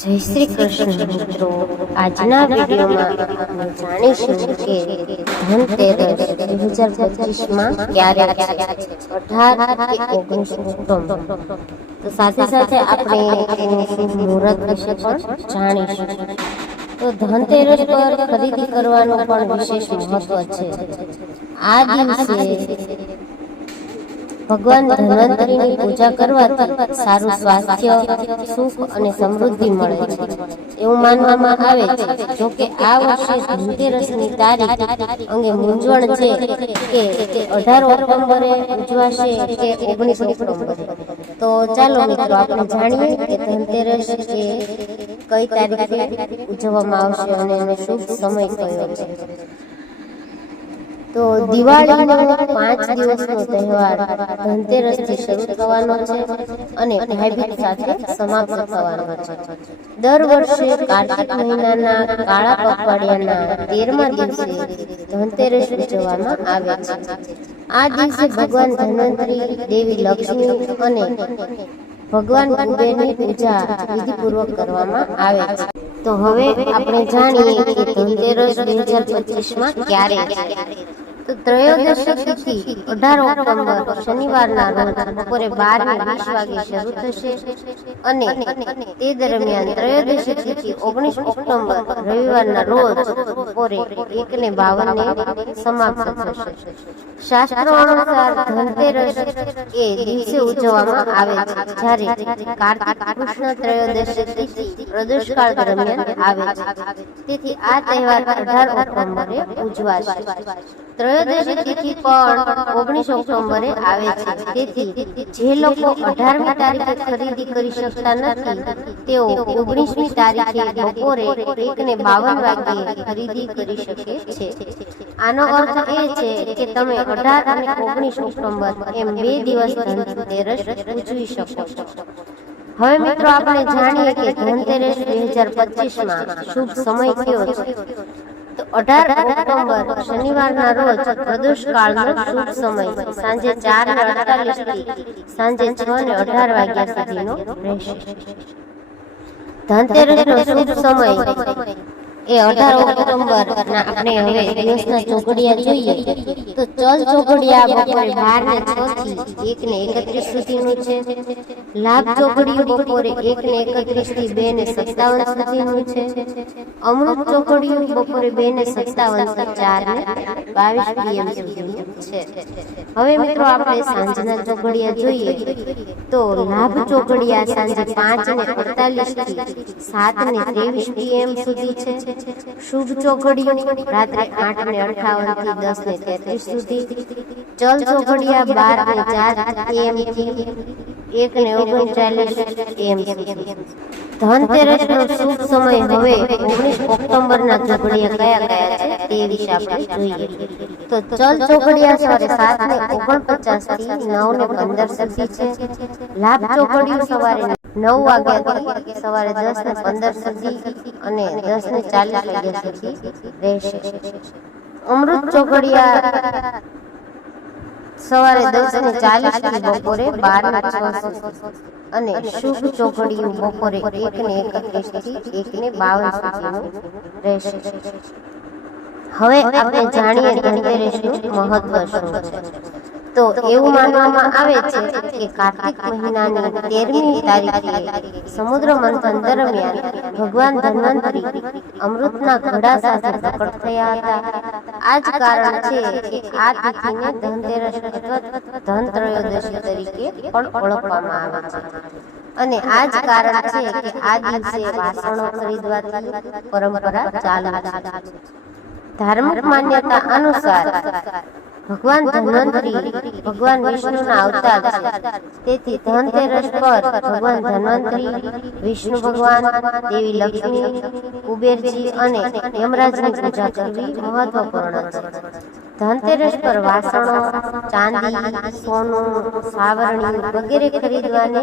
જય શ્રી કૃષ્ણ મિત્રો આજના વિડીયોમાં આપણે જાણીશું કે ધનતેરસ બે હજાર પચીસમાં ક્યારે અઢાર કે ઓક્ટોબર તો સાથે સાથે આપણે મુહૂર્ત વિશે પણ જાણીશું. તો ધનતેરસ પર ખરીદી કરવાનું પણ વિશેષ મહત્વ છે. આ દિવસે ભગવાન ધન્વંતરીની પૂજા કરવાથી સારું સ્વાસ્થ્ય, સુખ અને સમૃદ્ધિ મળે છે. એવું માનવામાં આવે છે જો કે આ વર્ષે ધનતેરસની તારીખ અંગે મૂંઝવણ છે કે અઢાર ઓક્ટોબરે ઉજવાશે કે ઓગણીસ ઓક્ટોબરે. તો ચાલો મિત્રો, આપણે જાણીએ કે ધનતેરસ છે કઈ તારીખે ઉજવવામાં આવશે અને એનો શુભ સમય કયો છે. તો દિવાળીનો પાંચ દિવસનો તહેવાર ધનતેરસથી શરૂ થવાનો છે અને ભાઈબીજ સાથે સમાપ્ત થવાનો છે. દર વર્ષે કાર્તિક મહિનાના કાળા પખવાડિયાના તેરમા દિવસે ધનતેરસ ઉજવવામાં આવે છે. આ દિવસે ભગવાન ધન્વંતરી, દેવી લક્ષ્મી અને ભગવાન કુબેરની પૂજા વિધિપૂર્વક કરવામાં આવે છે. તો હવે આપણે જાણીએ કે ધનતેરસ બે હજાર પચીસમાં ક્યારે તો ત્રયોદશી તિથિ અઢાર ઓક્ટોબર શનિવારના રોજ બપોરે બાર ને વીસ વાગે શરૂ થશે અને તે દરમિયાન ત્રયોદશ તિથિ ઓગણીસ ઓક્ટોબર રવિવારના રોજ બપોરે એક ને બાવન ને સમાપ્ત થશે. શાસ્ત્રો અનુસાર ધનતેરસ એ દિવસે ઉજવવામાં આવે છે, જ્યારે કાર્તિક કૃષ્ણ ત્રયોદશ તિથિ પ્રદોષકાળ દરમિયાન આવે છે. તેથી આ તહેવાર અઢાર ઓક્ટોબરે ઉજવાશે. ત્રયોદશી આનો અર્થ એ છે કે તમે અઢાર અને ઓગણીસ ઓક્ટોબર એમ બે દિવસ ધનતેરસ ઉજવી શકો છો. હવે મિત્રો, આપણે જાણીએ કે ધનતેરસ બે હજાર પચીસમાં શુભ સમય કયો છે? અઢાર ઓક્ટોબર શનિવારના રોજ પ્રદોષકાળનો સમય સાંજે ચાર સાંજે અઢાર વાગ્યા સુધીનો રહેશે. શુભ સમય એ અઢાર ઓક્ટોબર આપણે હવે દિવસના ચોઘડિયા જોઈએ, તો ચલ ચોઘડિયા બપોરે બાર ને છ થી એક ને એકત્રીસ સુધીનું છે. લાભ ચોઘડિયું બપોરે એક ને એકત્રીસથી બે ને સત્તાવન સુધીનું છે. અમૃત ચોઘડિયું બપોરે બે ને સત્તાવન ચાર ને બાવીસ પીએમ સુધીનું છે. હવે મિત્રો આપણે સાંજના ચોઘડિયા જોઈએ, તો લાભ ચોઘડિયા સાંજે પાંચ ને અડતાલીસથી સાત ને ત્રેવીસ પીએમ સુધી છે. શુભ ચોઘડિયું રાત્રે આઠ ને અઠાવનથી દસ ને તેત્રીસ સુધી. ચલ ચોઘડિયા બાર ને ચાર એમ થી એક ને ઓગણચાલીસ એમ સુધી ધનતેરસ નો શુભ સમય હવે ઓગણીસ ઓક્ટોબર ના ચોઘડિયા કયા કયા છે તે વિશે આપણે જોઈએ. તો ચલ ચોઘડિયા સવારે સાત ને ઓગણપચાસથી નવ ને પંદર સુધી છે. લાભ ચોઘડિયું સવારે નવ વાગ્યાથી સવારે દસ ને પંદર સુધી અને દસ ને ચાલીસ વાગ્યા સુધી રહેશે. અમૃત ચોકડિયા સવારે દસ ને ચાલીસથી બપોરે બાર ને અને શુભ ચોકડીયું બપોરે એક ને એકત્રીસથી એક ને બાવન સુધીનું રહેશે. હવે આપણે જાણીએ ધનતેરસનું મહત્વ શું છે. તો એવું માનવામાં આવે છે કે કાર્તિક મહિનાની તેરમી તારીખે સમુદ્ર મંથન દરમિયાન ભગવાન ધન્વંતરી અમૃતના ઘડા સાથે પ્રકટ થયા હતા. આ જ કારણ છે કે આ તિથિને ધનતેરસ અથવા ધન ત્રયોદશી તરીકે પણ ઓળખવામાં આવે છે. અને આ જ કારણ છે કે આ દિવસે વાસણો ખરીદવાની પરંપરા ચાલુ છે. ધાર્મિક માન્યતા અનુસાર ભગવાન ધન્વંતરી, ભગવાન વિષ્ણુના અવતાર છે. તેથી ધનતેરસ પર ભગવાન ધન્વંતરી, વિષ્ણુ ભગવાન, દેવી લક્ષ્મી, કુબેરજી અને યમરાજની પૂજા કરવી મહત્વપૂર્ણ છે. ધનતેરસ પર વાસણો, ચાંદી, સોનું, સાવરણી વગેરે ખરીદવાને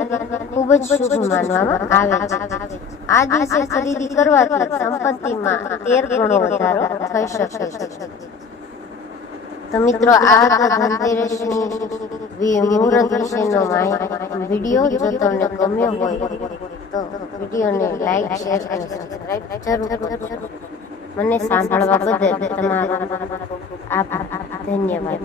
ખૂબ જ શુભ માનવામાં આવે છે. આ દિવસે ખરીદી કરવાથી સંપત્તિમાં તેર ગણો વધારો થઈ શકે છે. તો મિત્રો, આ ધનતેરસની મુહૂર્ત વિશેનો વીડિયો જો તમને ગમ્યો હોય, તો વિડીયોને લાઈક, શેર અને સબસ્ક્રાઇબ જરૂર કરજો. મને સાંભળવા બદલ તમારો આભાર. ધન્યવાદ.